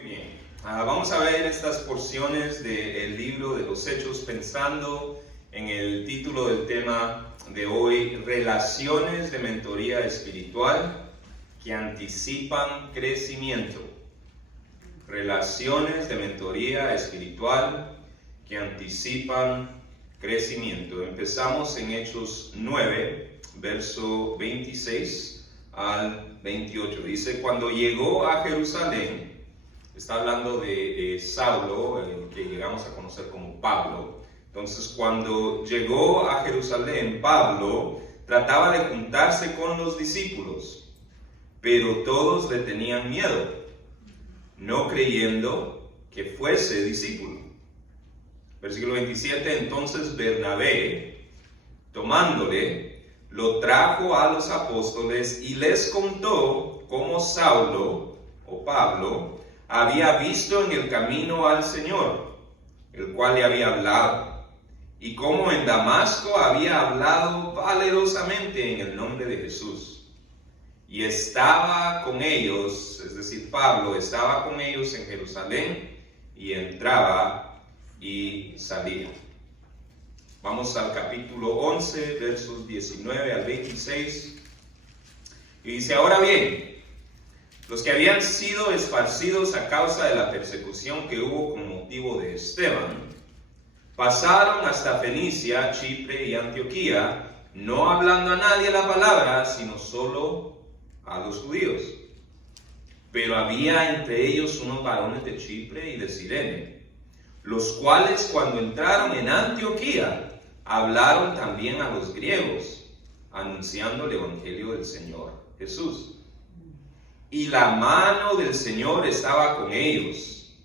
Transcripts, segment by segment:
Muy bien, vamos a ver estas porciones del libro de los Hechos pensando en el título del tema de hoy: relaciones de mentoría espiritual que anticipan crecimiento. Relaciones de mentoría espiritual que anticipan crecimiento. Empezamos en Hechos 9, verso 26 al 28. Dice: cuando llegó a Jerusalén, está hablando de Saulo, el que llegamos a conocer como Pablo. Entonces, cuando llegó a Jerusalén, Pablo trataba de juntarse con los discípulos, pero todos le tenían miedo, no creyendo que fuese discípulo. Versículo 27, entonces Bernabé, tomándole, lo trajo a los apóstoles y les contó cómo Saulo, o Pablo, había visto en el camino al Señor, el cual le había hablado, y cómo en Damasco había hablado valerosamente en el nombre de Jesús. Y estaba con ellos, es decir, Pablo estaba con ellos en Jerusalén, y entraba y salía. Vamos al capítulo 11, versos 19 al 26. Y dice: ahora bien, los que habían sido esparcidos a causa de la persecución que hubo con motivo de Esteban, pasaron hasta Fenicia, Chipre y Antioquía, no hablando a nadie la palabra, sino solo a los judíos. Pero había entre ellos unos varones de Chipre y de Cirene, los cuales, cuando entraron en Antioquía, hablaron también a los griegos, anunciando el evangelio del Señor Jesús. Y la mano del Señor estaba con ellos,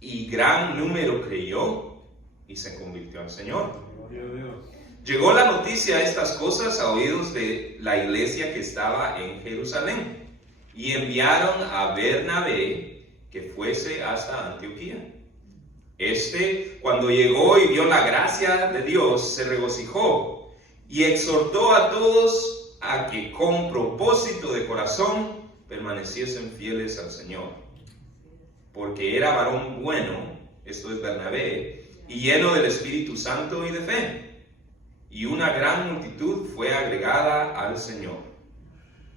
y gran número creyó y se convirtió al Señor. Llegó la noticia de estas cosas a oídos de la iglesia que estaba en Jerusalén, y enviaron a Bernabé que fuese hasta Antioquía. Cuando llegó y vio la gracia de Dios, se regocijó y exhortó a todos a que con propósito de corazón permaneciesen fieles al Señor, porque era varón bueno, esto es Bernabé, y lleno del Espíritu Santo y de fe, y una gran multitud fue agregada al Señor.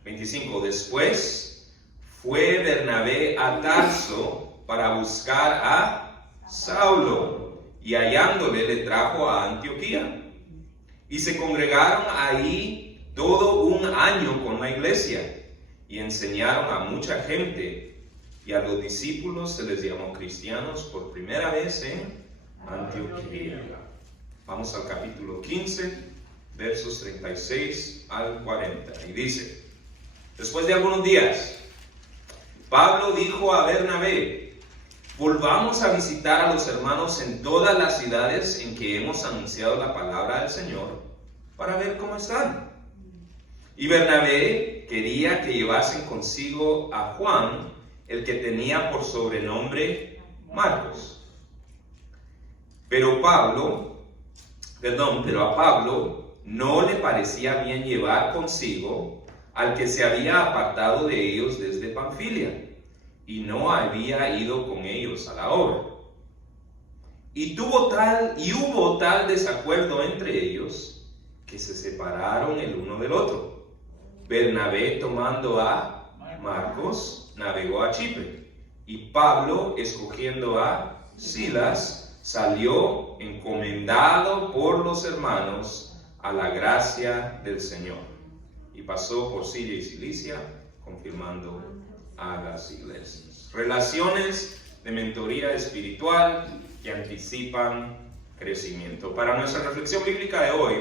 25. Después fue Bernabé a Tarso para buscar a Saulo, y hallándole le trajo a Antioquía, y se congregaron ahí todo un año con la iglesia, y enseñaron a mucha gente, y a los discípulos se les llamó cristianos por primera vez en Antioquía. Vamos al capítulo 15, versos 36 al 40, y dice: después de algunos días, Pablo dijo a Bernabé: volvamos a visitar a los hermanos en todas las ciudades en que hemos anunciado la palabra del Señor, para ver cómo están. Y Bernabé quería que llevasen consigo a Juan, el que tenía por sobrenombre Marcos. Pero a Pablo no le parecía bien llevar consigo al que se había apartado de ellos desde Panfilia, y no había ido con ellos a la obra. Y hubo tal desacuerdo entre ellos, que se separaron el uno del otro. Bernabé, tomando a Marcos, navegó a Chipre, y Pablo, escogiendo a Silas, salió encomendado por los hermanos a la gracia del Señor, y pasó por Siria y Cilicia, confirmando a las iglesias. Relaciones de mentoría espiritual que anticipan crecimiento. Para nuestra reflexión bíblica de hoy,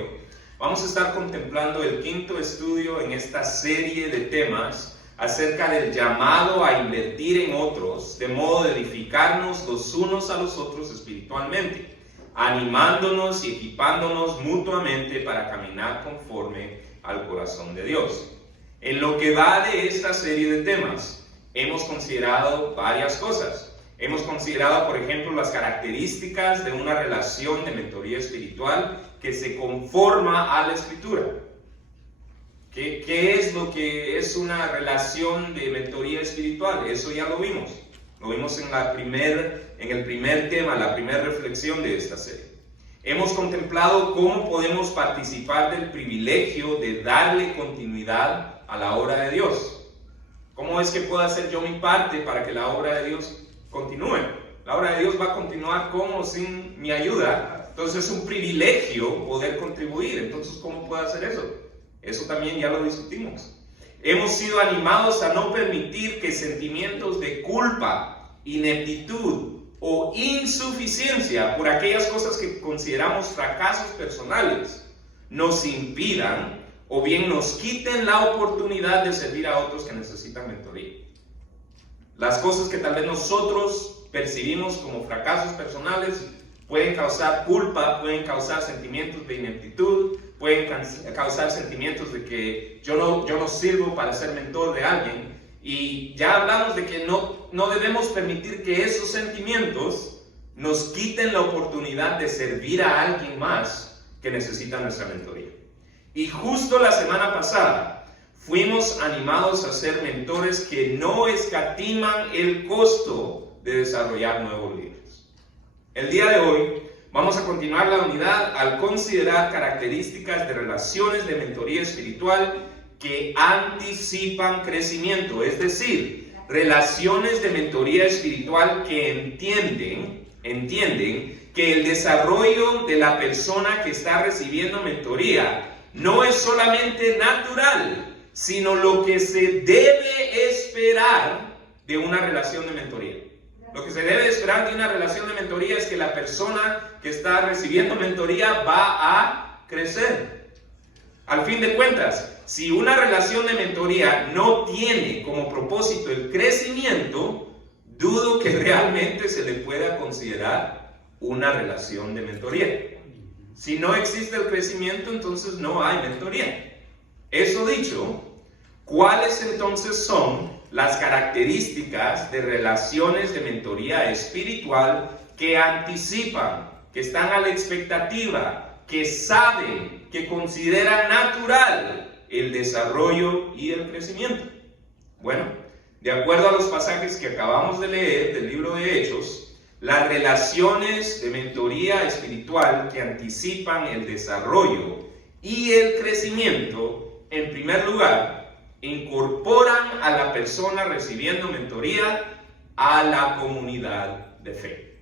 vamos a estar contemplando el quinto estudio en esta serie de temas acerca del llamado a invertir en otros, de modo de edificarnos los unos a los otros espiritualmente, animándonos y equipándonos mutuamente para caminar conforme al corazón de Dios. En lo que va de esta serie de temas, hemos considerado varias cosas. Hemos considerado, por ejemplo, las características de una relación de mentoría espiritual que se conforma a la Escritura. ¿Qué es lo que es una relación de mentoría espiritual? Eso ya lo vimos. Lo vimos en el primer tema, la primera reflexión de esta serie. Hemos contemplado cómo podemos participar del privilegio de darle continuidad a la obra de Dios. ¿Cómo es que puedo hacer yo mi parte para que la obra de Dios continúe? La obra de Dios va a continuar con o sin mi ayuda. Entonces es un privilegio poder contribuir. Entonces, ¿cómo puedo hacer eso? Eso también ya lo discutimos. Hemos sido animados a no permitir que sentimientos de culpa, ineptitud o insuficiencia por aquellas cosas que consideramos fracasos personales nos impidan o bien nos quiten la oportunidad de servir a otros que necesitan mentoría. Las cosas que tal vez nosotros percibimos como fracasos personales pueden causar culpa, pueden causar sentimientos de ineptitud, pueden causar sentimientos de que yo no sirvo para ser mentor de alguien. Y ya hablamos de que no debemos permitir que esos sentimientos nos quiten la oportunidad de servir a alguien más que necesita nuestra mentoría. Y justo la semana pasada fuimos animados a ser mentores que no escatiman el costo de desarrollar nuevos líderes. El día de hoy vamos a continuar la unidad al considerar características de relaciones de mentoría espiritual que anticipan crecimiento, es decir, relaciones de mentoría espiritual que entienden que el desarrollo de la persona que está recibiendo mentoría no es solamente natural, sino lo que se debe esperar de una relación de mentoría. Lo que se debe esperar de una relación de mentoría es que la persona que está recibiendo mentoría va a crecer. Al fin de cuentas, si una relación de mentoría no tiene como propósito el crecimiento, dudo que realmente se le pueda considerar una relación de mentoría. Si no existe el crecimiento, entonces no hay mentoría. Eso dicho, ¿cuáles entonces son las características de relaciones de mentoría espiritual que anticipan, que están a la expectativa, que saben, que consideran natural el desarrollo y el crecimiento? Bueno, de acuerdo a los pasajes que acabamos de leer del libro de Hechos, las relaciones de mentoría espiritual que anticipan el desarrollo y el crecimiento, en primer lugar, incorporan a la persona recibiendo mentoría a la comunidad de fe.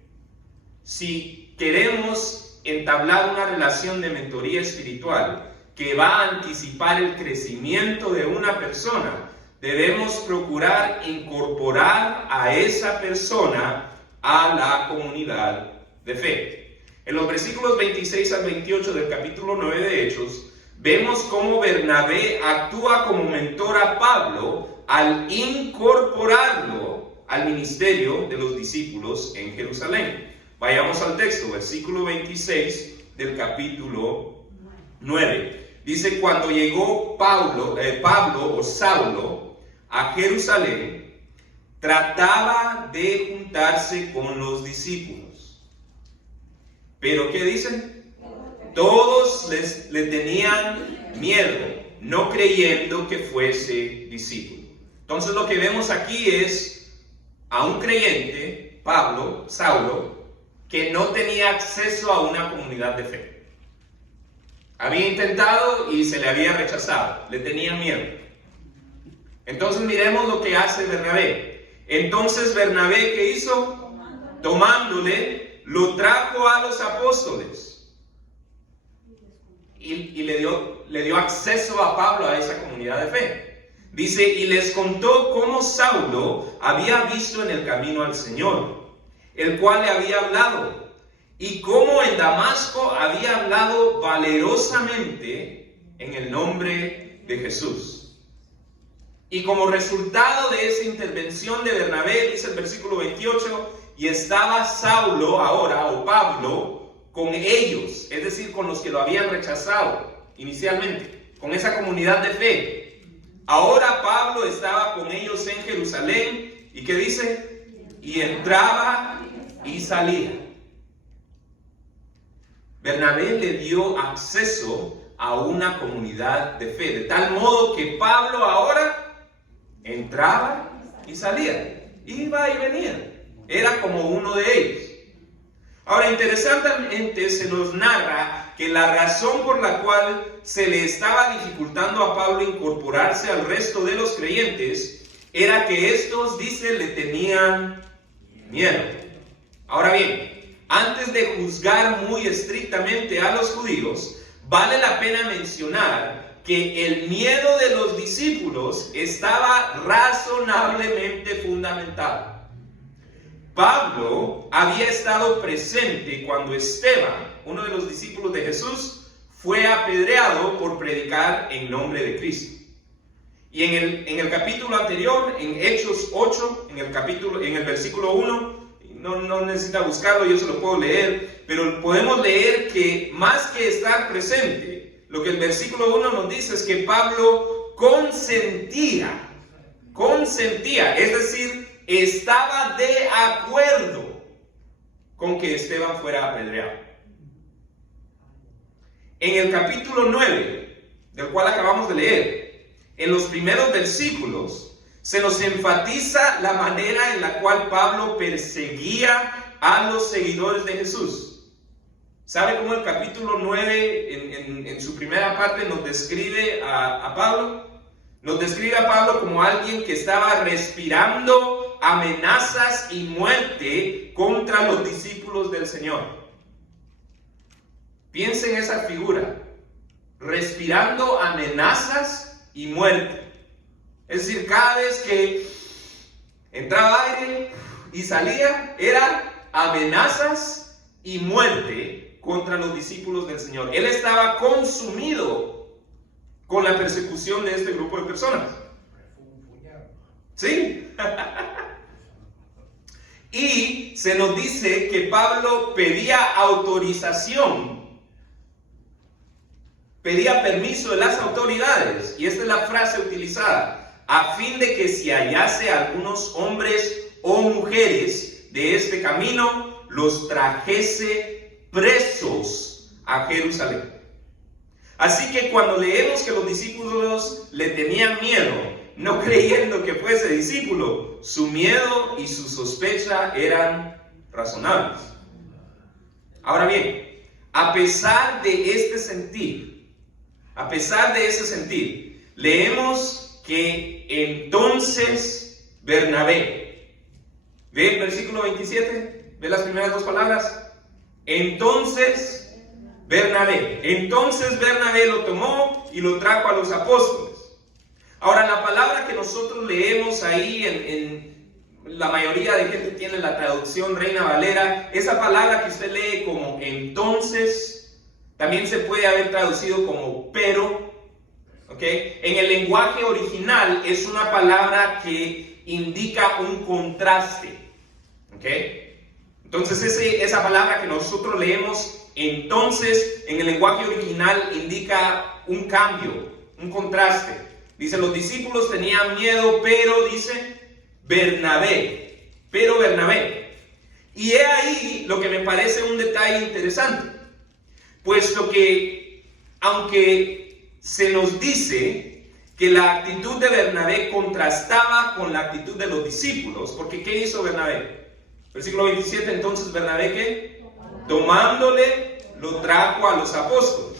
Si queremos entablar una relación de mentoría espiritual que va a anticipar el crecimiento de una persona, debemos procurar incorporar a esa persona a la comunidad de fe. En los versículos 26 al 28 del capítulo 9 de Hechos, vemos cómo Bernabé actúa como mentor a Pablo al incorporarlo al ministerio de los discípulos en Jerusalén. Vayamos al texto, versículo 26 del capítulo 9. Dice: cuando llegó Pablo o Saulo a Jerusalén, trataba de juntarse con los discípulos. Pero ¿qué dicen? Todos le tenían miedo, no creyendo que fuese discípulo. Entonces lo que vemos aquí es a un creyente, Saulo, que no tenía acceso a una comunidad de fe. Había intentado y se le había rechazado, le tenía miedo. Entonces miremos lo que hace Bernabé. Entonces Bernabé, ¿qué hizo? Tomándole, lo trajo a los apóstoles. Y le dio acceso a Pablo a esa comunidad de fe. Dice: y les contó cómo Saulo había visto en el camino al Señor, el cual le había hablado, y cómo en Damasco había hablado valerosamente en el nombre de Jesús. Y como resultado de esa intervención de Bernabé, dice el versículo 28, y estaba Saulo ahora, o Pablo, con ellos, es decir, con los que lo habían rechazado inicialmente, con esa comunidad de fe. Ahora Pablo estaba con ellos en Jerusalén, ¿y qué dice? Y entraba y salía. Bernabé le dio acceso a una comunidad de fe, de tal modo que Pablo ahora entraba y salía. Iba y venía. Era como uno de ellos. Ahora, interesantemente se nos narra que la razón por la cual se le estaba dificultando a Pablo incorporarse al resto de los creyentes era que estos, dice, le tenían miedo. Ahora bien, antes de juzgar muy estrictamente a los judíos, vale la pena mencionar que el miedo de los discípulos estaba razonablemente fundamentado. Pablo había estado presente cuando Esteban, uno de los discípulos de Jesús, fue apedreado por predicar en nombre de Cristo. Y en el capítulo anterior, en Hechos 8, en el versículo 1, no necesita buscarlo, yo se lo puedo leer, pero podemos leer que más que estar presente, lo que el versículo 1 nos dice es que Pablo consentía, es decir, estaba de acuerdo con que Esteban fuera apedreado. En el capítulo 9, del cual acabamos de leer, en los primeros versículos, se nos enfatiza la manera en la cual Pablo perseguía a los seguidores de Jesús. ¿Sabe cómo el capítulo 9, en su primera parte, nos describe a Pablo? Nos describe a Pablo como alguien que estaba respirando amenazas y muerte contra los discípulos del Señor. Piensen en esa figura, respirando amenazas y muerte. Es decir, cada vez que entraba aire y salía, eran amenazas y muerte contra los discípulos del Señor. Él estaba consumido con la persecución de este grupo de personas. ¿Sí? Y se nos dice que Pablo pedía autorización, pedía permiso de las autoridades, y esta es la frase utilizada, a fin de que si hallase algunos hombres o mujeres de este camino, los trajese presos a Jerusalén. Así que cuando leemos que los discípulos le tenían miedo, no creyendo que fuese discípulo, su miedo y su sospecha eran razonables. Ahora bien, a pesar de ese sentir, leemos que entonces Bernabé, ¿ve el versículo 27? ¿Ve las primeras dos palabras? Entonces Bernabé lo tomó y lo trajo a los apóstoles. Ahora, la palabra que nosotros leemos ahí, en la mayoría de gente tiene la traducción Reina Valera, esa palabra que usted lee como entonces, también se puede haber traducido como pero, ¿ok? En el lenguaje original es una palabra que indica un contraste, ¿ok? Entonces esa palabra que nosotros leemos entonces en el lenguaje original indica un cambio, un contraste. Dice, los discípulos tenían miedo, pero dice Bernabé. Y he ahí lo que me parece un detalle interesante, puesto que aunque se nos dice que la actitud de Bernabé contrastaba con la actitud de los discípulos, porque ¿qué hizo Bernabé? Versículo 27, entonces Bernabé, ¿qué? Tomándole, lo trajo a los apóstoles.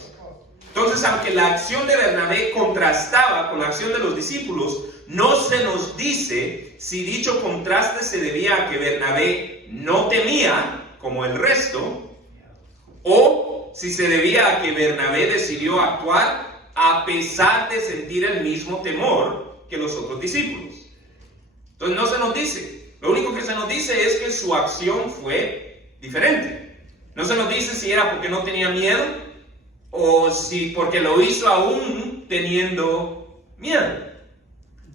Entonces, aunque la acción de Bernabé contrastaba con la acción de los discípulos, no se nos dice si dicho contraste se debía a que Bernabé no temía, como el resto, o si se debía a que Bernabé decidió actuar a pesar de sentir el mismo temor que los otros discípulos. Entonces, no se nos dice. Lo único que se nos dice es que su acción fue diferente. No se nos dice si era porque no tenía miedo, o si porque lo hizo aún teniendo miedo.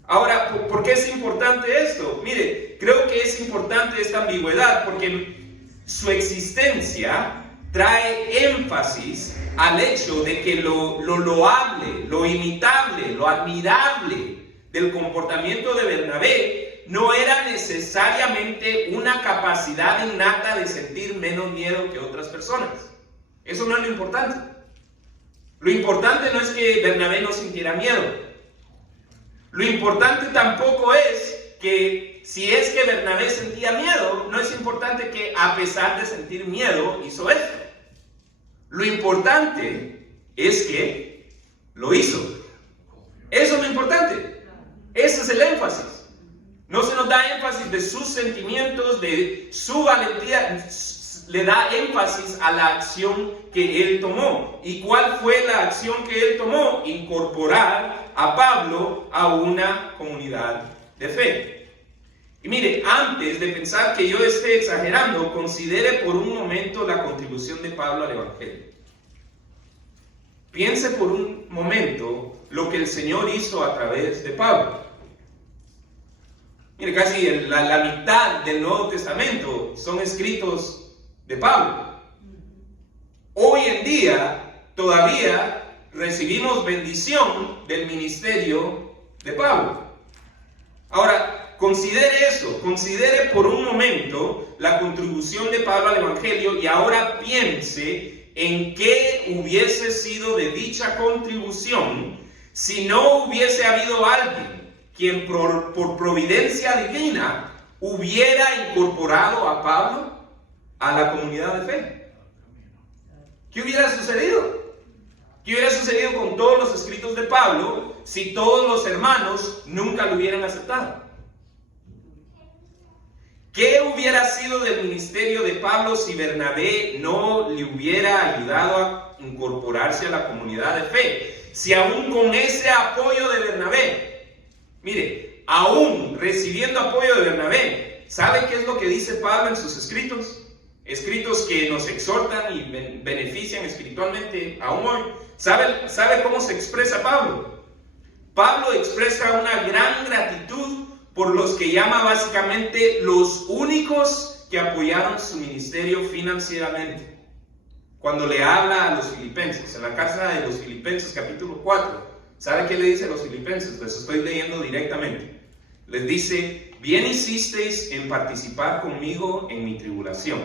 Ahora, ¿por qué es importante esto? Mire, creo que es importante esta ambigüedad porque su existencia trae énfasis al hecho de que lo loable, lo imitable, lo admirable del comportamiento de Bernabé no era necesariamente una capacidad innata de sentir menos miedo que otras personas. Eso no es lo importante. Lo importante no es que Bernabé no sintiera miedo. Lo importante tampoco es que si es que Bernabé sentía miedo, no es importante que a pesar de sentir miedo hizo esto. Lo importante es que lo hizo. Eso es lo importante. Ese es el énfasis. No se nos da énfasis de sus sentimientos, de su valentía, le da énfasis a la acción que él tomó. ¿Y cuál fue la acción que él tomó? Incorporar a Pablo a una comunidad de fe. Y mire, antes de pensar que yo esté exagerando, considere por un momento la contribución de Pablo al Evangelio. Piense por un momento lo que el Señor hizo a través de Pablo. Mire, casi la mitad del Nuevo Testamento son escritos de Pablo. Hoy en día todavía recibimos bendición del ministerio de Pablo. Ahora, considere eso, considere por un momento la contribución de Pablo al Evangelio y ahora piense en qué hubiese sido de dicha contribución si no hubiese habido alguien quien por providencia divina hubiera incorporado a Pablo a la comunidad de fe. ¿Qué hubiera sucedido? ¿Qué hubiera sucedido con todos los escritos de Pablo si todos los hermanos nunca lo hubieran aceptado? ¿Qué hubiera sido del ministerio de Pablo si Bernabé no le hubiera ayudado a incorporarse a la comunidad de fe? Si aún con ese apoyo de Bernabé, mire, aún recibiendo apoyo de Bernabé, ¿sabe qué es lo que dice Pablo en sus escritos? Escritos que nos exhortan y benefician espiritualmente aún hoy. ¿Sabe cómo se expresa Pablo? Pablo expresa una gran gratitud por los que llama básicamente los únicos que apoyaron su ministerio financieramente. Cuando le habla a los filipenses, en la carta de los Filipenses capítulo 4, ¿sabe qué le dice a los filipenses? Les estoy leyendo directamente. Les dice: bien hicisteis en participar conmigo en mi tribulación.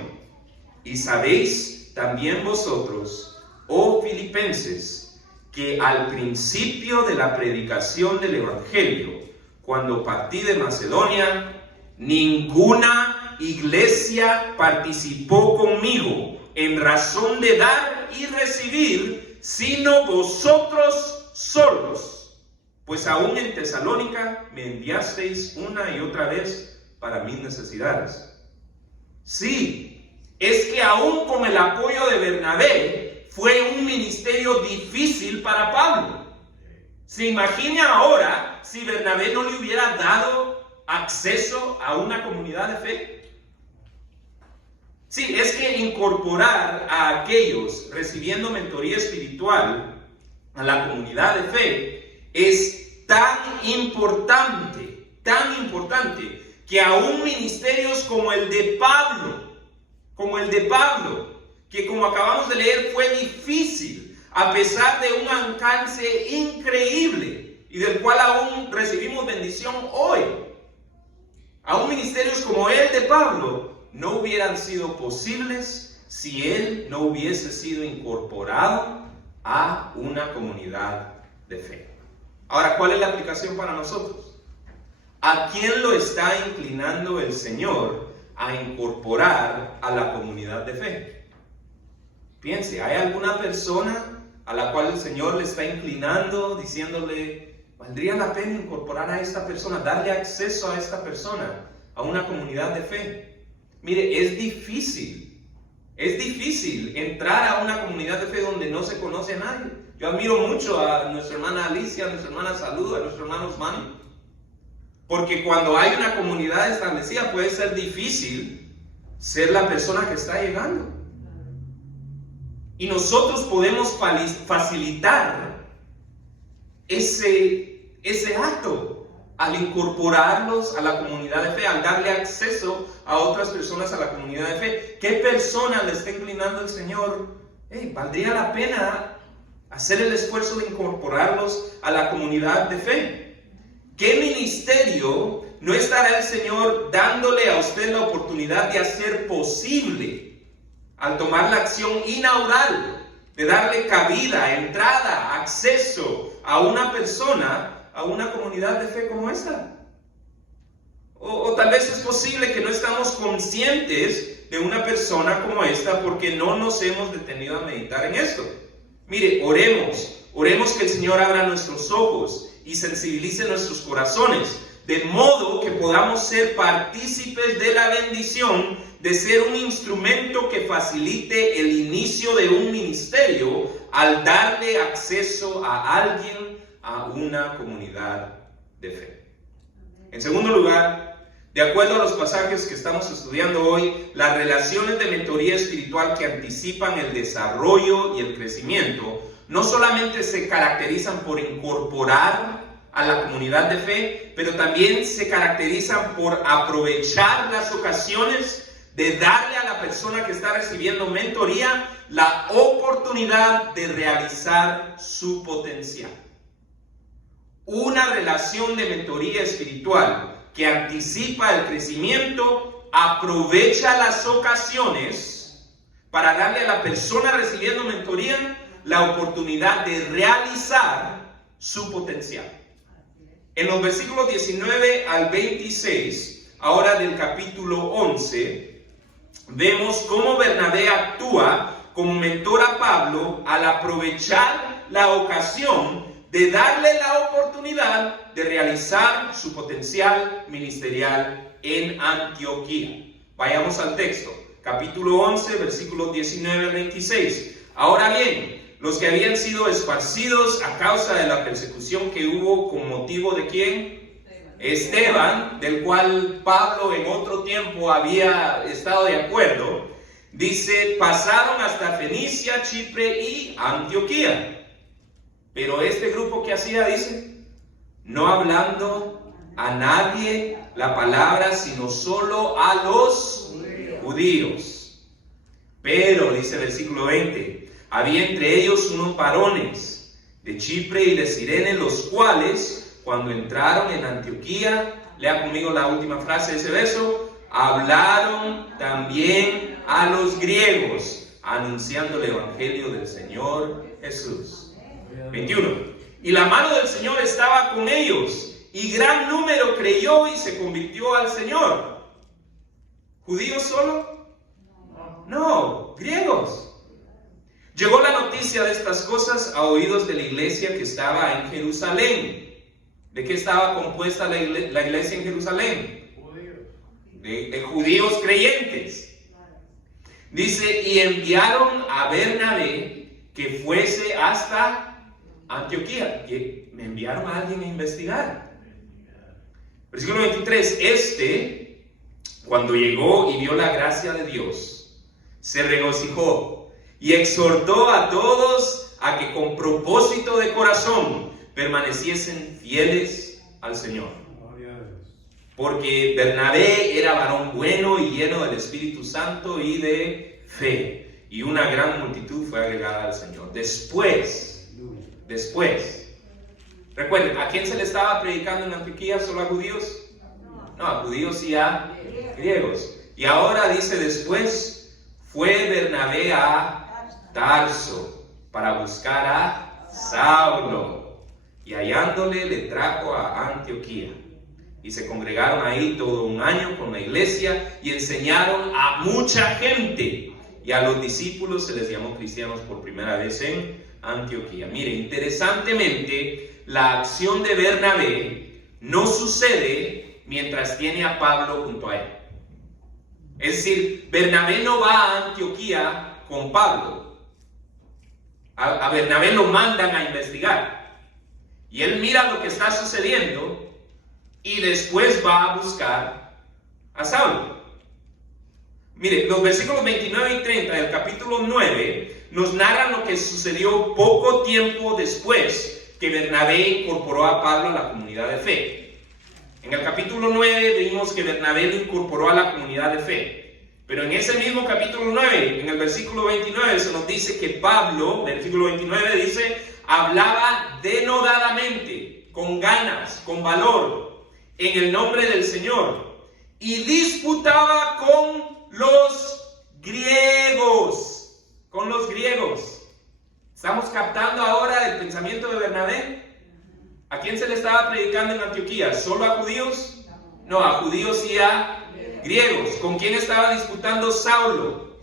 Y sabéis también vosotros, oh filipenses, que al principio de la predicación del Evangelio, cuando partí de Macedonia, ninguna iglesia participó conmigo en razón de dar y recibir, sino vosotros solos, pues aún en Tesalónica me enviasteis una y otra vez para mis necesidades. Sí, es que aún con el apoyo de Bernabé fue un ministerio difícil para Pablo. Se imagina ahora si Bernabé no le hubiera dado acceso a una comunidad de fe. Sí, es que incorporar a aquellos recibiendo mentoría espiritual a la comunidad de fe es tan importante, que aún ministerios como el de Pablo, que como acabamos de leer fue difícil, a pesar de un alcance increíble y del cual aún recibimos bendición hoy, aún ministerios como el de Pablo no hubieran sido posibles si él no hubiese sido incorporado a una comunidad de fe. Ahora, ¿cuál es la aplicación para nosotros? ¿A quién lo está inclinando el Señor a incorporar a la comunidad de fe? Piense, ¿hay alguna persona a la cual el Señor le está inclinando, diciéndole, valdría la pena incorporar a esta persona, darle acceso a esta persona a una comunidad de fe? Mire, es difícil entrar a una comunidad de fe donde no se conoce a nadie. Yo admiro mucho a nuestra hermana Alicia, a nuestra hermana Salud, a nuestro hermano Osman, porque cuando hay una comunidad establecida puede ser difícil ser la persona que está llegando. Y nosotros podemos facilitar ese acto al incorporarlos a la comunidad de fe, al darle acceso a otras personas a la comunidad de fe. ¿Qué persona le está inclinando el Señor? ¿Valdría la pena hacer el esfuerzo de incorporarlos a la comunidad de fe? ¿Qué ministerio no estará el Señor dándole a usted la oportunidad de hacer posible al tomar la acción inaugural de darle cabida, entrada, acceso a una persona, a una comunidad de fe como esta? vez es posible que no estamos conscientes de una persona como esta porque no nos hemos detenido a meditar en esto. Mire, oremos que el Señor abra nuestros ojos y sensibilice nuestros corazones, de modo que podamos ser partícipes de la bendición de ser un instrumento que facilite el inicio de un ministerio al darle acceso a alguien a una comunidad de fe. En segundo lugar, de acuerdo a los pasajes que estamos estudiando hoy, las relaciones de mentoría espiritual que anticipan el desarrollo y el crecimiento no solamente se caracterizan por incorporar a la comunidad de fe, pero también se caracterizan por aprovechar las ocasiones de darle a la persona que está recibiendo mentoría la oportunidad de realizar su potencial. Una relación de mentoría espiritual que anticipa el crecimiento aprovecha las ocasiones para darle a la persona recibiendo mentoría la oportunidad de realizar su potencial. En los versículos 19 al 26, ahora del capítulo 11, vemos cómo Bernabé actúa como mentor a Pablo al aprovechar la ocasión de darle la oportunidad de realizar su potencial ministerial en Antioquía. Vayamos al texto, capítulo 11, versículos 19 al 26. Ahora bien, los que habían sido esparcidos a causa de la persecución que hubo con motivo de ¿quién? Esteban, del cual Pablo en otro tiempo había estado de acuerdo, dice, pasaron hasta Fenicia, Chipre y Antioquía. Pero este grupo que hacía, dice, no hablando a nadie la palabra, sino solo a los judíos. Pero, dice el versículo 20, había entre ellos unos varones de Chipre y de Cirene, los cuales, cuando entraron en Antioquía, lea conmigo la última frase de ese verso, hablaron también a los griegos, anunciando el evangelio del Señor Jesús. 21. Y la mano del Señor estaba con ellos, y gran número creyó y se convirtió al Señor. ¿Judíos solo? No, griegos. Llegó la noticia de estas cosas a oídos de la iglesia que estaba en Jerusalén. ¿De qué estaba compuesta la iglesia en Jerusalén? De judíos creyentes. Dice, y enviaron a Bernabé que fuese hasta Antioquía. Que me enviaron a alguien a investigar. Versículo 23. Cuando llegó y vio la gracia de Dios, se regocijó y exhortó a todos a que con propósito de corazón permaneciesen fieles al Señor. Porque Bernabé era varón bueno y lleno del Espíritu Santo y de fe, y una gran multitud fue agregada al Señor. Después, recuerden, ¿a quién se le estaba predicando en Antioquía? ¿Solo a judíos? No, a judíos y a griegos. Y ahora dice después, fue Bernabé a Tarso para buscar a Saulo, y hallándole le trajo a Antioquía. Y se congregaron ahí todo un año con la iglesia y enseñaron a mucha gente. Y a los discípulos se les llamó cristianos por primera vez en Antioquía. Mire, interesantemente, la acción de Bernabé no sucede mientras tiene a Pablo junto a él. Es decir, Bernabé no va a Antioquía con Pablo. A Bernabé lo mandan a investigar. Y él mira lo que está sucediendo y después va a buscar a Saulo. Mire, los versículos 29 y 30 del capítulo 9 nos narran lo que sucedió poco tiempo después que Bernabé incorporó a Pablo a la comunidad de fe. En el capítulo 9 vimos que Bernabé lo incorporó a la comunidad de fe. Pero en ese mismo capítulo 9, en el versículo 29, se nos dice que Pablo, versículo 29 dice, hablaba denodadamente, con ganas, con valor, en el nombre del Señor, y disputaba con los griegos. Con los griegos. ¿Estamos captando ahora el pensamiento de Bernabé? ¿A quién se le estaba predicando en Antioquía? ¿Solo a judíos? No, a judíos y a griegos. ¿Con quién estaba disputando Saulo?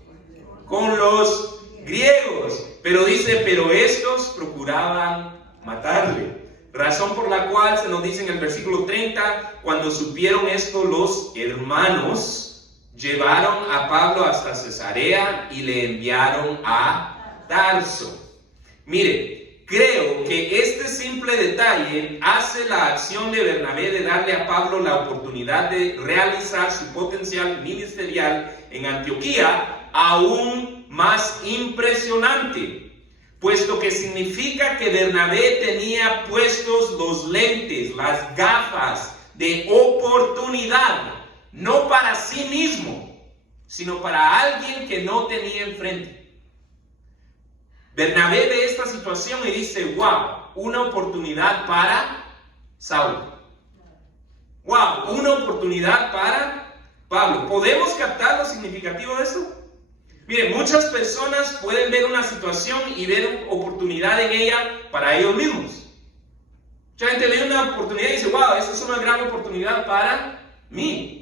Con los griegos. Pero dice, pero estos procuraban matarle. Razón por la cual se nos dice en el versículo 30, cuando supieron esto los hermanos, llevaron a Pablo hasta Cesarea y le enviaron a Tarso. Mire, creo que este simple detalle hace la acción de Bernabé de darle a Pablo la oportunidad de realizar su potencial ministerial en Antioquía aún más impresionante, puesto que significa que Bernabé tenía puestos los lentes, las gafas de oportunidad, no para sí mismo, sino para alguien que no tenía enfrente. Bernabé ve esta situación y dice, wow, una oportunidad para Saulo. Wow, una oportunidad para Pablo. ¿Podemos captar lo significativo de esto? Miren, muchas personas pueden ver una situación y ver oportunidad en ella para ellos mismos. Mucha gente ve una oportunidad y dice, wow, esta es una gran oportunidad para mí.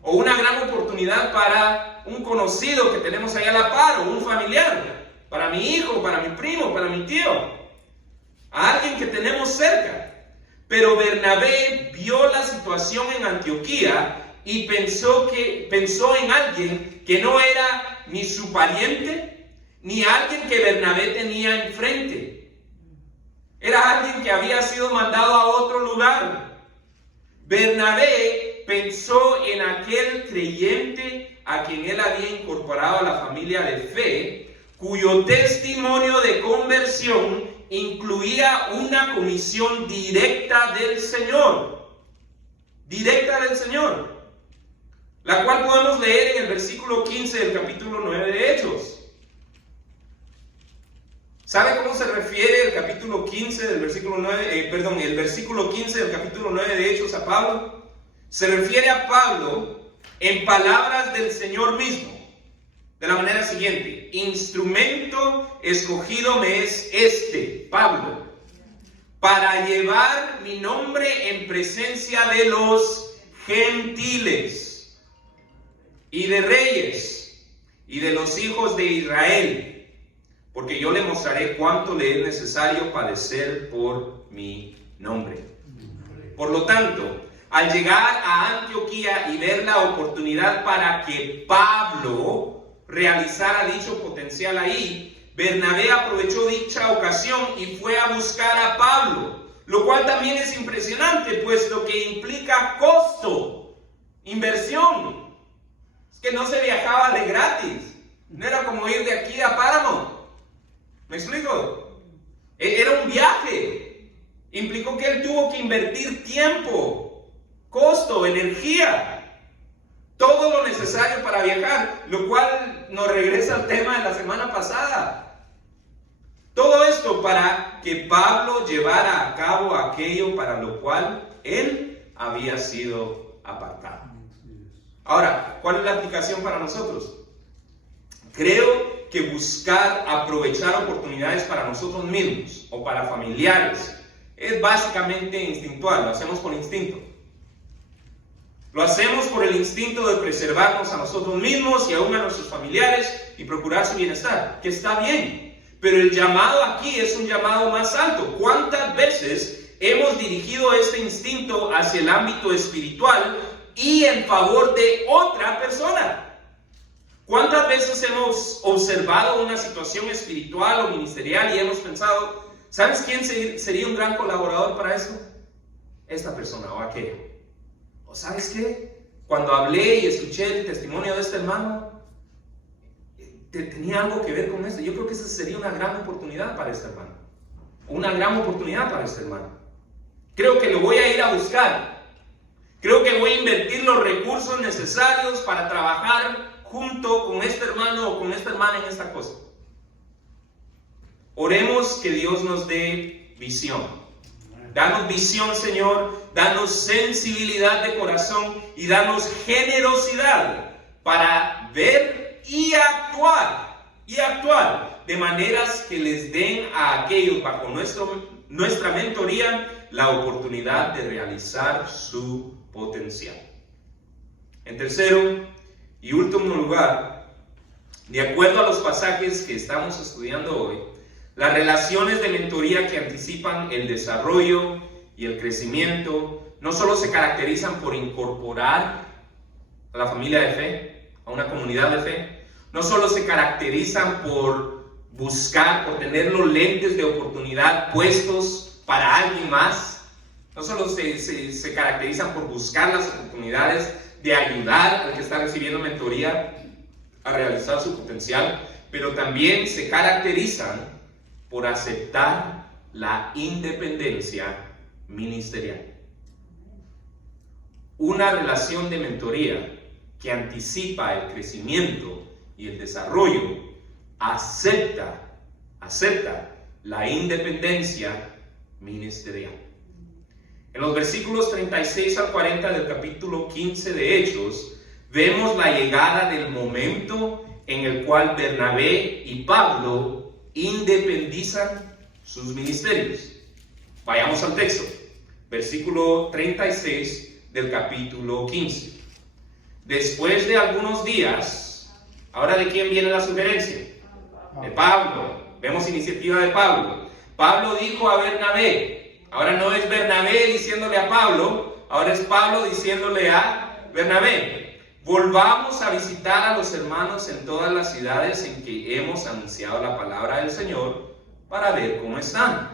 O una gran oportunidad para un conocido que tenemos ahí a la par, o un familiar. Para mi hijo, para mi primo, para mi tío. A alguien que tenemos cerca. Pero Bernabé vio la situación en Antioquía y pensó en alguien que no era ni su pariente, ni alguien que Bernabé tenía enfrente. Era alguien que había sido mandado a otro lugar. Bernabé pensó en aquel creyente a quien él había incorporado a la familia de fe, cuyo testimonio de conversión incluía una comisión directa del Señor. Directa del Señor. La cual podemos leer en el versículo 15 del capítulo 9 de Hechos. ¿Sabe cómo se refiere el capítulo 15 del versículo 9, el versículo 15 del capítulo 9 de Hechos a Pablo? Se refiere a Pablo en palabras del Señor mismo, de la manera siguiente: instrumento escogido me es este, Pablo, para llevar mi nombre en presencia de los gentiles y de reyes y de los hijos de Israel, porque yo le mostraré cuánto le es necesario padecer por mi nombre. Por lo tanto, al llegar a Antioquía y ver la oportunidad para que Pablo realizara dicho potencial ahí, Bernabé aprovechó dicha ocasión y fue a buscar a Pablo, lo cual también es impresionante, puesto que implica costo, inversión. Es que no se viajaba de gratis, no era como ir de aquí a Páramo. ¿Me explico? Era un viaje, implicó que él tuvo que invertir tiempo, costo, energía, todo lo necesario para viajar, lo cual nos regresa al tema de la semana pasada. Todo esto para que Pablo llevara a cabo aquello para lo cual él había sido apartado. Ahora, ¿cuál es la aplicación para nosotros? Creo que buscar aprovechar oportunidades para nosotros mismos o para familiares es básicamente instintual, lo hacemos por instinto. Lo hacemos por el instinto de preservarnos a nosotros mismos y aún a nuestros familiares y procurar su bienestar, que está bien. Pero el llamado aquí es un llamado más alto. ¿Cuántas veces hemos dirigido este instinto hacia el ámbito espiritual y en favor de otra persona? ¿Cuántas veces hemos observado una situación espiritual o ministerial y hemos pensado, ¿sabes quién sería un gran colaborador para eso? Esta persona o aquella. ¿O sabes qué? Cuando hablé y escuché el testimonio de este hermano, tenía algo que ver con esto. Yo creo que esa sería una gran oportunidad para este hermano. Una gran oportunidad para este hermano. Creo que lo voy a ir a buscar. Creo que voy a invertir los recursos necesarios para trabajar junto con este hermano o con esta hermana en esta cosa. Oremos que Dios nos dé visión. Danos visión, Señor, danos sensibilidad de corazón y danos generosidad para ver y actuar de maneras que les den a aquellos bajo nuestra mentoría la oportunidad de realizar su potencial. En tercero y último lugar, de acuerdo a los pasajes que estamos estudiando hoy, las relaciones de mentoría que anticipan el desarrollo y el crecimiento no solo se caracterizan por incorporar a la familia de fe, a una comunidad de fe, no solo se caracterizan por buscar, por tener los lentes de oportunidad puestos para alguien más, no solo se caracterizan por buscar las oportunidades de ayudar al que está recibiendo mentoría a realizar su potencial, pero también se caracterizan por aceptar la independencia ministerial. Una relación de mentoría que anticipa el crecimiento y el desarrollo acepta la independencia ministerial. En los versículos 36 al 40 del capítulo 15 de Hechos, vemos la llegada del momento en el cual Bernabé y Pablo independizan sus ministerios. Vayamos al texto, versículo 36 del capítulo 15. Después de algunos días, ¿ahora de quién viene la sugerencia? De Pablo. Vemos iniciativa de Pablo. Pablo dijo a Bernabé, ahora no es Bernabé diciéndole a Pablo, ahora es Pablo diciéndole a Bernabé: volvamos a visitar a los hermanos en todas las ciudades en que hemos anunciado la palabra del Señor para ver cómo están.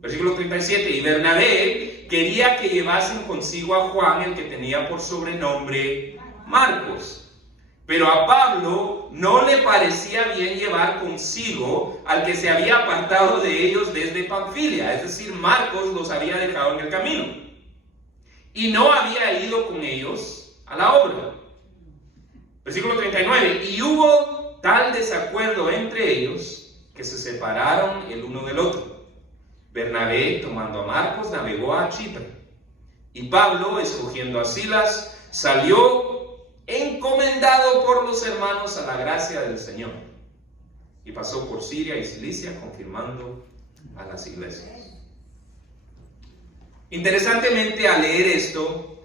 Versículo 37, y Bernabé quería que llevasen consigo a Juan, el que tenía por sobrenombre Marcos. Pero a Pablo no le parecía bien llevar consigo al que se había apartado de ellos desde Panfilia, es decir, Marcos los había dejado en el camino y no había ido con ellos a la obra. Versículo 39, y hubo tal desacuerdo entre ellos que se separaron el uno del otro. Bernabé, tomando a Marcos, navegó a Chipre, y Pablo, escogiendo a Silas, salió encomendado por los hermanos a la gracia del Señor, y pasó por Siria y Cilicia, confirmando a las iglesias. Interesantemente, al leer esto,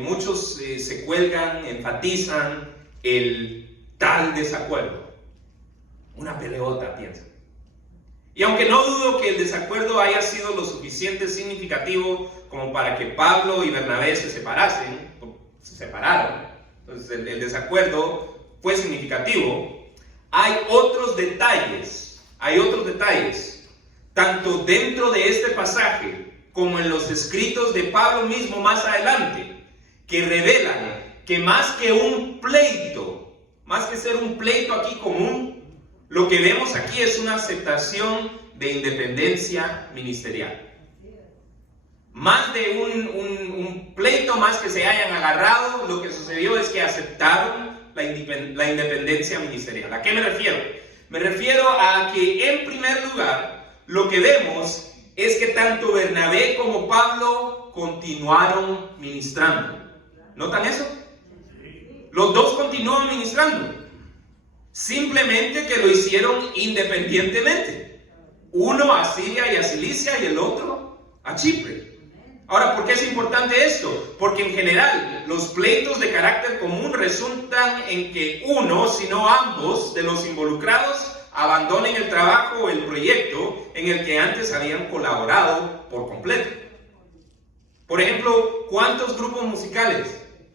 muchos se cuelgan, enfatizan el tal desacuerdo. Una peleota, piensan. Y aunque no dudo que el desacuerdo haya sido lo suficiente significativo como para que Pablo y Bernabé se separaron, entonces el desacuerdo fue significativo, hay otros detalles, tanto dentro de este pasaje como en los escritos de Pablo mismo más adelante, que revelan que más que un pleito, más que ser un pleito aquí común, lo que vemos aquí es una aceptación de independencia ministerial. Más de un pleito, más que se hayan agarrado, lo que sucedió es que aceptaron la independencia ministerial. ¿A qué me refiero? Me refiero a que, en primer lugar, lo que vemos es que tanto Bernabé como Pablo continuaron ministrando. ¿Notan eso? Los dos continúan ministrando. Simplemente que lo hicieron independientemente. Uno a Siria y a Cilicia y el otro a Chipre. Ahora, ¿por qué es importante esto? Porque en general los pleitos de carácter común resultan en que uno, si no ambos, de los involucrados abandonen el trabajo o el proyecto en el que antes habían colaborado por completo. Por ejemplo, ¿cuántos grupos musicales?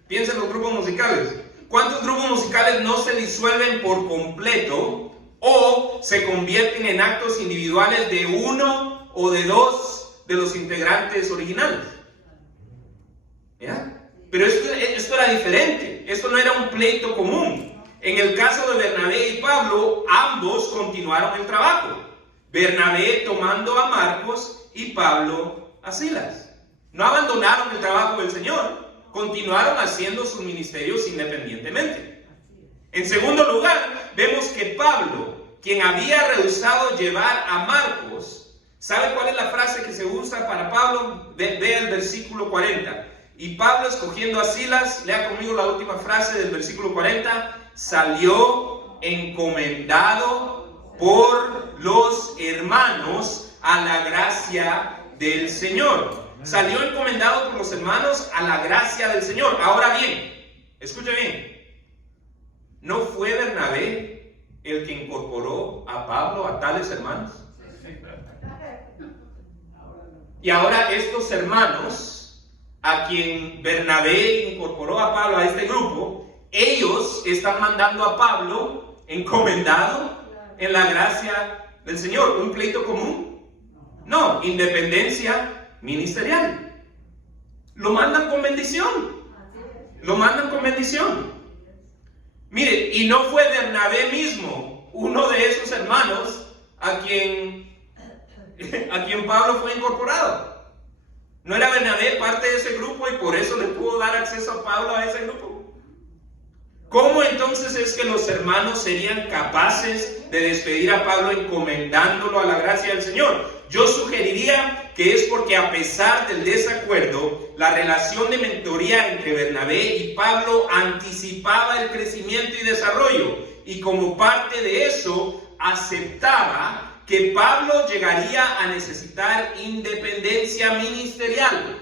Piensen en los grupos musicales. ¿Cuántos grupos musicales no se disuelven por completo o se convierten en actos individuales de uno o de dos de los integrantes originales? ¿Ya? Pero esto era diferente. Esto no era un pleito común. En el caso de Bernabé y Pablo, ambos continuaron el trabajo. Bernabé tomando a Marcos y Pablo a Silas. No abandonaron el trabajo del Señor. Continuaron haciendo sus ministerios independientemente. En segundo lugar, vemos que Pablo, quien había rehusado llevar a Marcos, ¿sabe cuál es la frase que se usa para Pablo? Ve el versículo 40. Y Pablo, escogiendo a Silas, lea conmigo la última frase del versículo 40, salió encomendado por los hermanos a la gracia del Señor. Salió encomendado por los hermanos a la gracia del Señor. Ahora bien, escuche bien, ¿no fue Bernabé el que incorporó a Pablo a tales hermanos? Y ahora estos hermanos, a quien Bernabé incorporó a Pablo a este grupo, ellos están mandando a Pablo encomendado en la gracia del Señor. ¿Un pleito común? No, independencia ministerial. Lo mandan con bendición. Lo mandan con bendición. Mire, y no fue Bernabé mismo, uno de esos hermanos, a quien Pablo fue incorporado. ¿No era Bernabé parte de ese grupo y por eso le pudo dar acceso a Pablo a ese grupo? ¿Cómo entonces es que los hermanos serían capaces de despedir a Pablo encomendándolo a la gracia del Señor? Yo sugeriría que es porque, a pesar del desacuerdo, la relación de mentoría entre Bernabé y Pablo anticipaba el crecimiento y desarrollo, y como parte de eso aceptaba que Pablo llegaría a necesitar independencia ministerial.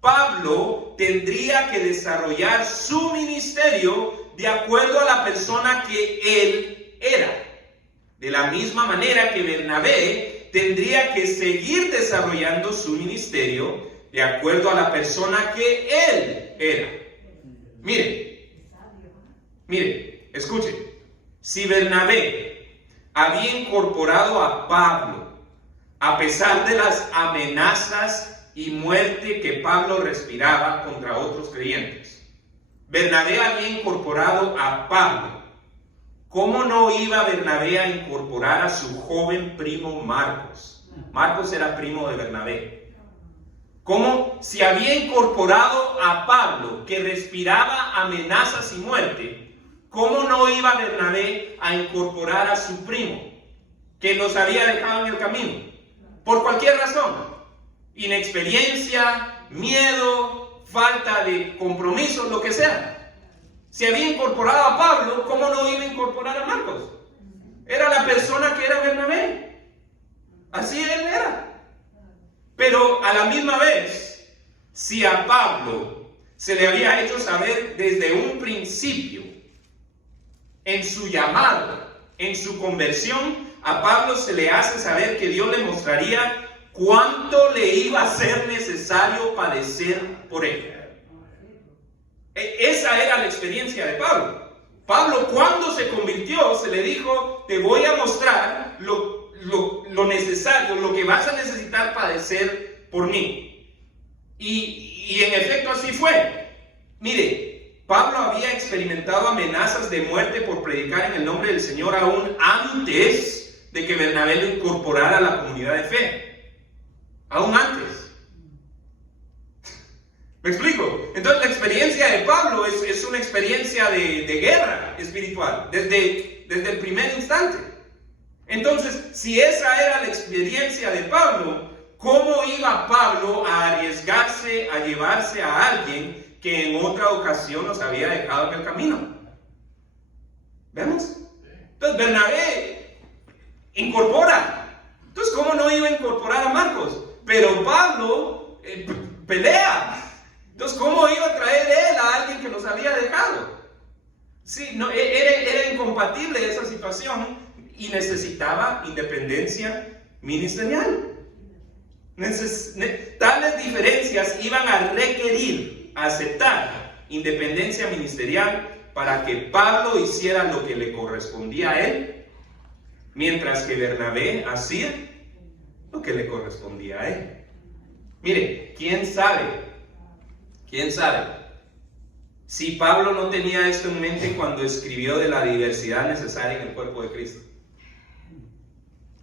Pablo tendría que desarrollar su ministerio de acuerdo a la persona que él era. De la misma manera que Bernabé tendría que seguir desarrollando su ministerio de acuerdo a la persona que él era. Mire, escuche. Si Bernabé había incorporado a Pablo a pesar de las amenazas y muerte que Pablo respiraba contra otros creyentes, Bernabé había incorporado a Pablo, ¿cómo no iba Bernabé a incorporar a su joven primo Marcos? Marcos era primo de Bernabé. ¿Cómo, si había incorporado a Pablo, que respiraba amenazas y muerte, cómo no iba Bernabé a incorporar a su primo, que los había dejado en el camino? Por cualquier razón. Inexperiencia, miedo, falta de compromiso, lo que sea. Si había incorporado a Pablo, ¿cómo no iba a incorporar a Marcos? Era la persona que era Bernabé. Así él era. Pero a la misma vez, si a Pablo se le había hecho saber desde un principio, en su llamado, en su conversión, a Pablo se le hace saber que Dios le mostraría cuánto le iba a ser necesario padecer por él. Esa era la experiencia de Pablo. Pablo, cuando se convirtió, se le dijo: te voy a mostrar lo necesario, lo que vas a necesitar padecer por mí. Y en efecto así fue. Mire, Pablo había experimentado amenazas de muerte por predicar en el nombre del Señor aún antes de que Bernabé lo incorporara a la comunidad de fe. Aún antes. ¿Me explico? Entonces la experiencia de Pablo es una experiencia de guerra espiritual desde el primer instante. Entonces, si esa era la experiencia de Pablo, ¿cómo iba Pablo a arriesgarse a llevarse a alguien que en otra ocasión nos había dejado en el camino? ¿Vemos? Entonces Bernabé incorpora. Entonces, ¿cómo no iba a incorporar a Marcos? Pero Pablo pelea. Entonces, ¿cómo iba a traer él a alguien que nos había dejado? Sí, no, era incompatible esa situación y necesitaba independencia ministerial. Tales diferencias iban a requerir aceptar independencia ministerial para que Pablo hiciera lo que le correspondía a él, mientras que Bernabé hacía lo que le correspondía a él. Mire, ¿quién sabe si Pablo no tenía esto en mente cuando escribió de la diversidad necesaria en el cuerpo de Cristo?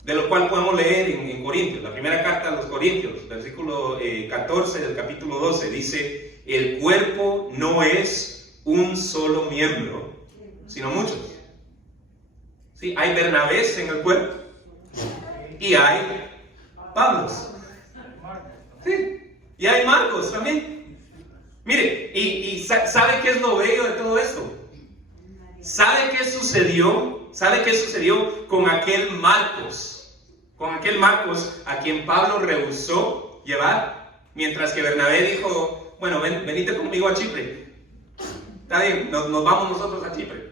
De lo cual podemos leer en Corintios, la primera carta a los Corintios, versículo 14 del capítulo 12, dice: el cuerpo no es un solo miembro, sino muchos. ¿Sí? Hay Bernabés en el cuerpo y hay Pablos. ¿Sí? Y hay Marcos también. Mire, y ¿sabe qué es lo bello de todo esto? ¿Sabe qué sucedió? ¿Sabe qué sucedió con aquel Marcos? Con aquel Marcos a quien Pablo rehusó llevar, mientras que Bernabé dijo: bueno, venite conmigo a Chipre. Está bien, nos vamos nosotros a Chipre.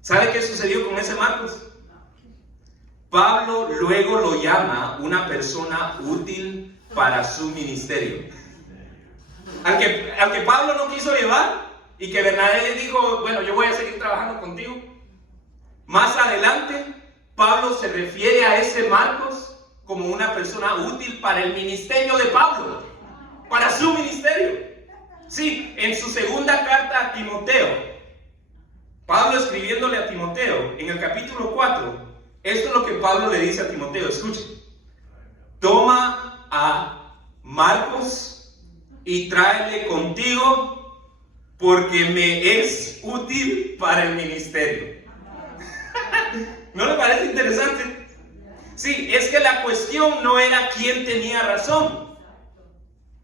¿Sabe qué sucedió con ese Marcos? Pablo luego lo llama una persona útil para su ministerio. Al que Pablo no quiso llevar y que Bernabé dijo, bueno, yo voy a seguir trabajando contigo. Más adelante, Pablo se refiere a ese Marcos como una persona útil para el ministerio de Pablo, para su ministerio. Sí, en su segunda carta a Timoteo, Pablo escribiéndole a Timoteo, en el capítulo 4, esto es lo que Pablo le dice a Timoteo, escuchen. Toma a Marcos y tráele contigo porque me es útil para el ministerio. ¿No le parece interesante? Sí, es que la cuestión no era quién tenía razón.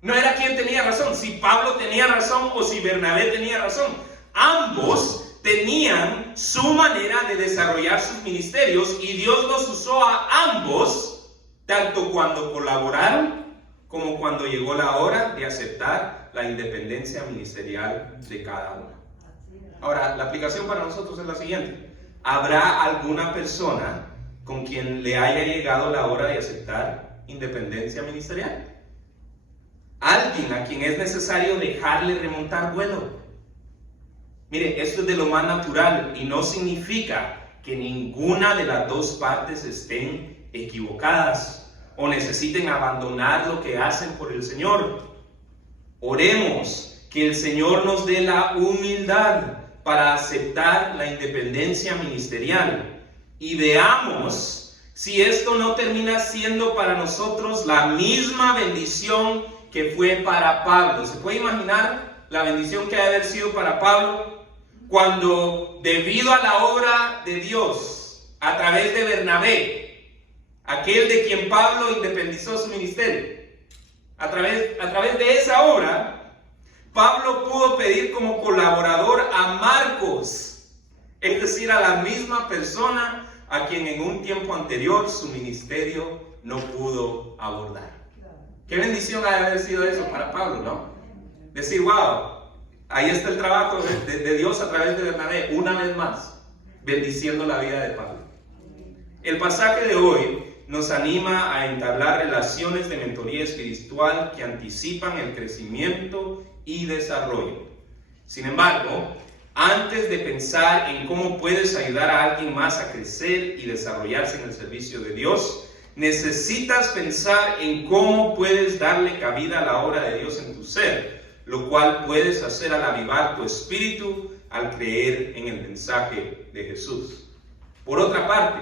No era quién tenía razón, si Pablo tenía razón o si Bernabé tenía razón. Ambos tenían su manera de desarrollar sus ministerios y Dios los usó a ambos, tanto cuando colaboraron como cuando llegó la hora de aceptar la independencia ministerial de cada uno. Ahora, la aplicación para nosotros es la siguiente. ¿Habrá alguna persona con quien le haya llegado la hora de aceptar independencia ministerial? Alguien a quien es necesario dejarle remontar vuelo. Mire, esto es de lo más natural y no significa que ninguna de las dos partes estén equivocadas o necesiten abandonar lo que hacen por el Señor. Oremos que el Señor nos dé la humildad para aceptar la independencia ministerial y veamos si esto no termina siendo para nosotros la misma bendición que fue para Pablo. ¿Se puede imaginar la bendición que ha de haber sido para Pablo cuando, debido a la obra de Dios a través de Bernabé, aquel de quien Pablo independizó su ministerio, a través de esa obra, Pablo pudo pedir como colaborador a Marcos, es decir, a la misma persona a quien en un tiempo anterior su ministerio no pudo abordar? Qué bendición ha de haber sido eso para Pablo, ¿no? Decir, wow, ahí está el trabajo de Dios a través de Bernabé, una vez más, bendiciendo la vida de Pablo. El pasaje de hoy nos anima a entablar relaciones de mentoría espiritual que anticipan el crecimiento y desarrollo. Sin embargo, antes de pensar en cómo puedes ayudar a alguien más a crecer y desarrollarse en el servicio de Dios, necesitas pensar en cómo puedes darle cabida a la obra de Dios en tu ser, lo cual puedes hacer al avivar tu espíritu al creer en el mensaje de Jesús. Por otra parte,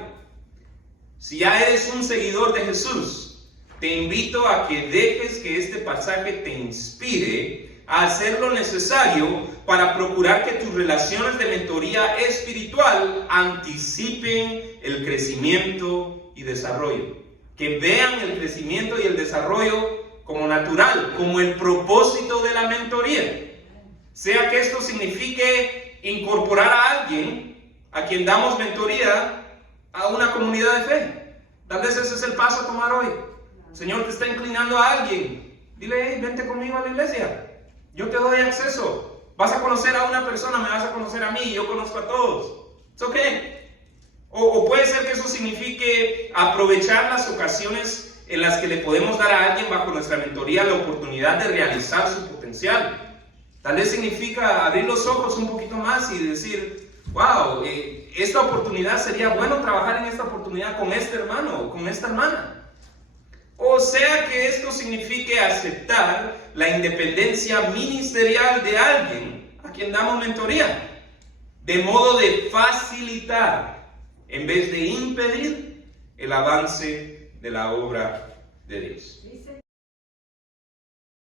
si ya eres un seguidor de Jesús, te invito a que dejes que este pasaje te inspire a hacer lo necesario para procurar que tus relaciones de mentoría espiritual anticipen el crecimiento y desarrollo. Que vean el crecimiento y el desarrollo como natural, como el propósito de la mentoría. Sea que esto signifique incorporar a alguien a quien damos mentoría a una comunidad de fe. Tal vez ese es el paso a tomar hoy. El Señor te está inclinando a alguien. Dile, hey, vente conmigo a la iglesia. Yo te doy acceso. Vas a conocer a una persona, me vas a conocer a mí, yo conozco a todos. ¿Es ok? O puede ser que eso signifique aprovechar las ocasiones en las que le podemos dar a alguien bajo nuestra mentoría la oportunidad de realizar su potencial. Tal vez significa abrir los ojos un poquito más y decir, wow, esta oportunidad sería bueno trabajar en esta oportunidad con este hermano o con esta hermana. O sea que esto signifique aceptar la independencia ministerial de alguien a quien damos mentoría, de modo de facilitar en vez de impedir el avance de la obra de Dios.